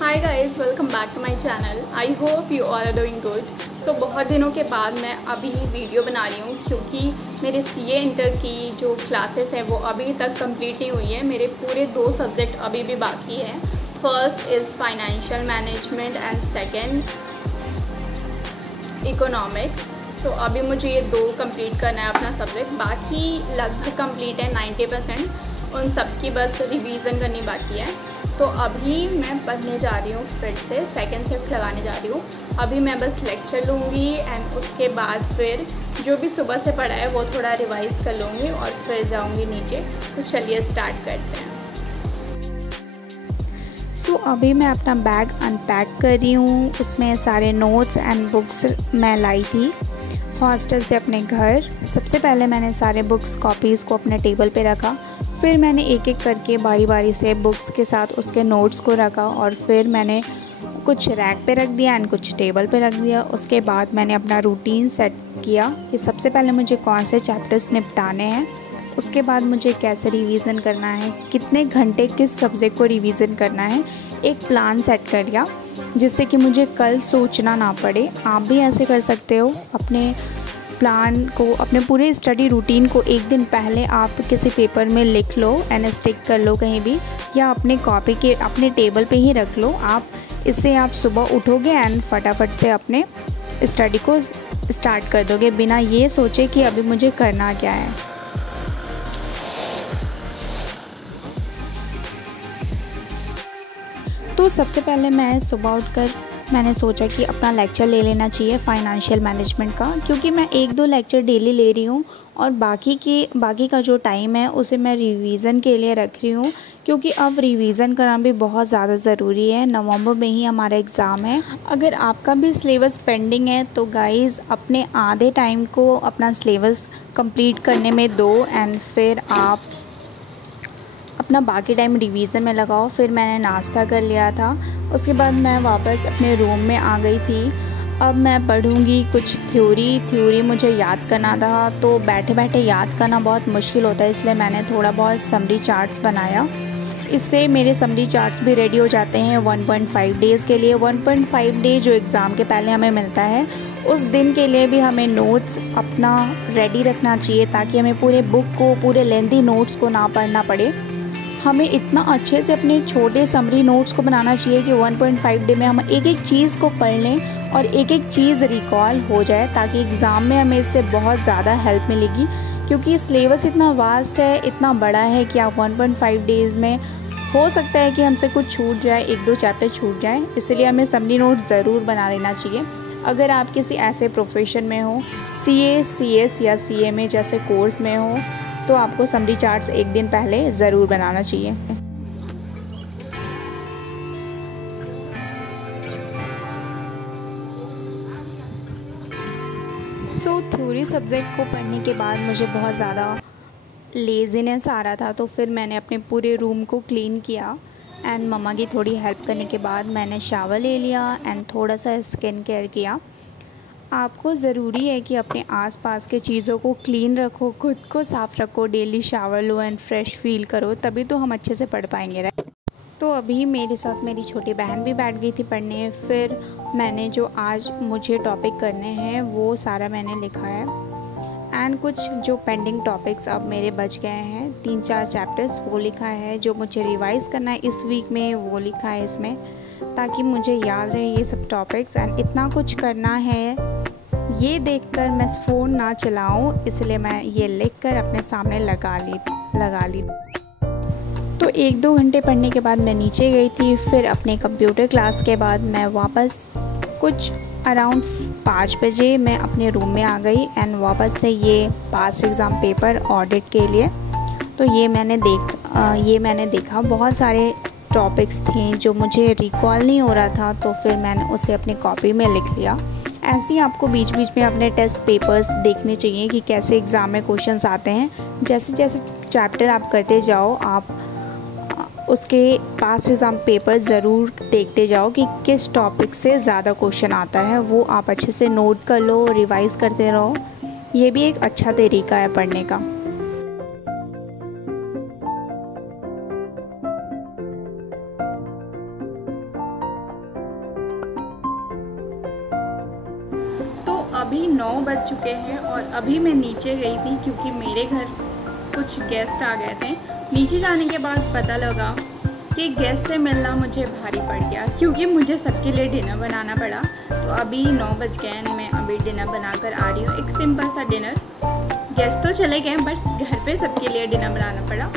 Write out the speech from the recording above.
Hi guys, welcome back to my channel. I hope you all are doing good. So बहुत दिनों के बाद मैं अभी वीडियो बना रही हूँ क्योंकि मेरे सीए इंटर की जो क्लासेस हैं वो अभी तक कंप्लीट नहीं हुई है। मेरे पूरे 2 सब्जेक्ट अभी भी बाकी हैं। First is financial management and second economics. तो अभी मुझे ये 2 कंप्लीट करना है अपना सब्जेक्ट। बाकी लगभग कंप्लीट है 90%। उन सब की बस रिवीजन करनी बाकी है। तो अभी मैं पढ़ने जा रही हूँ, फिर से सेकेंड शिफ्ट लगाने जा रही हूँ। अभी मैं बस लेक्चर लूँगी एंड उसके बाद फिर जो भी सुबह से पढ़ा है वो थोड़ा रिवाइज़ कर लूँगी और फिर जाऊँगी नीचे। तो चलिए स्टार्ट करते हैं। अभी मैं अपना बैग अनपैक कर रही हूँ। उसमें सारे नोट्स एंड बुक्स मैं लाई थी हॉस्टल से अपने घर। सबसे पहले मैंने सारे बुक्स कॉपीज़ को अपने टेबल पे रखा, फिर मैंने एक एक करके बारी बारी से बुक्स के साथ उसके नोट्स को रखा और फिर मैंने कुछ रैक पे रख दिया एंड कुछ टेबल पे रख दिया। उसके बाद मैंने अपना रूटीन सेट किया कि सबसे पहले मुझे कौन से चैप्टर्स निपटाने हैं, उसके बाद मुझे कैसे रिवीजन करना है, कितने घंटे किस सब्जेक्ट को रिवीजन करना है। एक प्लान सेट कर लिया जिससे कि मुझे कल सोचना ना पड़े। आप भी ऐसे कर सकते हो। अपने प्लान को, अपने पूरे स्टडी रूटीन को एक दिन पहले आप किसी पेपर में लिख लो एंड स्टिक कर लो कहीं भी, या अपने कॉपी के अपने टेबल पे ही रख लो। इससे आप सुबह उठोगे एंड फटाफट से अपने स्टडी को स्टार्ट कर दोगे बिना ये सोचे कि अभी मुझे करना क्या है। तो सबसे पहले मैं सुबह उठकर मैंने सोचा कि अपना लेक्चर ले लेना चाहिए फाइनेंशियल मैनेजमेंट का, क्योंकि मैं 1-2 लेक्चर डेली ले रही हूँ और बाकी का जो टाइम है उसे मैं रिवीज़न के लिए रख रही हूँ, क्योंकि अब रिवीज़न करना भी बहुत ज़्यादा ज़रूरी है। नवंबर में ही हमारा एग्ज़ाम है। अगर आपका भी सिलेबस पेंडिंग है तो गाइज़ अपने आधे टाइम को अपना सिलेबस कंप्लीट करने में दो एंड फिर आप अपना बाकी टाइम रिवीज़न में लगाओ। फिर मैंने नाश्ता कर लिया था, उसके बाद मैं वापस अपने रूम में आ गई थी। अब मैं पढ़ूंगी कुछ थ्योरी मुझे याद करना था, तो बैठे बैठे याद करना बहुत मुश्किल होता है, इसलिए मैंने थोड़ा बहुत समरी चार्ट्स बनाया। इससे मेरे समरी चार्ट्स भी रेडी हो जाते हैं 1.5 डेज़ के लिए। 1.5 डे जो एग्ज़ाम के पहले हमें मिलता है, उस दिन के लिए भी हमें नोट्स अपना रेडी रखना चाहिए ताकि हमें पूरे बुक को, पूरे लेंथी नोट्स को ना पढ़ना पड़े। हमें इतना अच्छे से अपने छोटे समरी नोट्स को बनाना चाहिए कि 1.5 डे में हम एक एक चीज़ को पढ़ लें और एक एक चीज़ रिकॉल हो जाए, ताकि एग्ज़ाम में हमें इससे बहुत ज़्यादा हेल्प मिलेगी। क्योंकि सिलेबस इतना वास्ट है, इतना बड़ा है कि आप 1.5 डेज़ में हो सकता है कि हमसे कुछ छूट जाए, 1-2 चैप्टर छूट जाए। इसलिए हमें समरी नोट ज़रूर बना लेना चाहिए। अगर आप किसी ऐसे प्रोफेशन में हो, CA, CS या CMA जैसे कोर्स में हो, तो आपको समरी चार्ट्स एक दिन पहले ज़रूर बनाना चाहिए। थ्योरी सब्जेक्ट को पढ़ने के बाद मुझे बहुत ज़्यादा लेज़ीनेस आ रहा था, तो फिर मैंने अपने पूरे रूम को क्लीन किया एंड मम्मा की थोड़ी हेल्प करने के बाद मैंने शावर ले लिया एंड थोड़ा सा स्किन केयर किया। आपको ज़रूरी है कि अपने आसपास के चीज़ों को क्लीन रखो, खुद को साफ़ रखो, daily shower low and fresh feel करो, तभी तो हम अच्छे से पढ़ पाएंगे, राइट। तो अभी मेरे साथ मेरी छोटी बहन भी बैठ गई थी पढ़ने। फिर मैंने जो आज मुझे टॉपिक करने हैं वो सारा मैंने लिखा है एंड कुछ जो पेंडिंग टॉपिक्स अब मेरे बच गए हैं, 3-4 चैप्टर्स, वो लिखा है। जो मुझे रिवाइज़ करना है इस वीक में वो लिखा है इसमें, ताकि मुझे याद रहे ये सब टॉपिक्स। एंड इतना कुछ करना है, ये देखकर मैं फ़ोन ना चलाऊं, इसलिए मैं ये लिखकर अपने सामने लगा ली। तो 1-2 घंटे पढ़ने के बाद मैं नीचे गई थी। फिर अपने कंप्यूटर क्लास के बाद मैं वापस कुछ अराउंड 5 बजे मैं अपने रूम में आ गई एंड वापस से ये पास्ट एग्ज़ाम पेपर ऑडिट के लिए। तो ये मैंने देखा बहुत सारे टॉपिक्स थे जो मुझे रिकॉल नहीं हो रहा था, तो फिर मैंने उसे अपनी कॉपी में लिख लिया। ऐसे ही आपको बीच बीच में अपने टेस्ट पेपर्स देखने चाहिए कि कैसे एग्ज़ाम में क्वेश्चंस आते हैं। जैसे जैसे चैप्टर आप करते जाओ, आप उसके पास्ट एग्ज़ाम पेपर ज़रूर देखते जाओ कि किस टॉपिक से ज़्यादा क्वेश्चन आता है, वो आप अच्छे से नोट कर लो, रिवाइज़ करते रहो। ये भी एक अच्छा तरीका है पढ़ने का। अभी 9 बज चुके हैं और अभी मैं नीचे गई थी क्योंकि मेरे घर कुछ गेस्ट आ गए थे। नीचे जाने के बाद पता लगा कि गेस्ट से मिलना मुझे भारी पड़ गया क्योंकि मुझे सबके लिए डिनर बनाना पड़ा। तो अभी 9 बज गए हैं, मैं अभी डिनर बनाकर आ रही हूँ। एक सिंपल सा डिनर, गेस्ट तो चले गए बट घर पे सबके लिए डिनर बनाना पड़ा।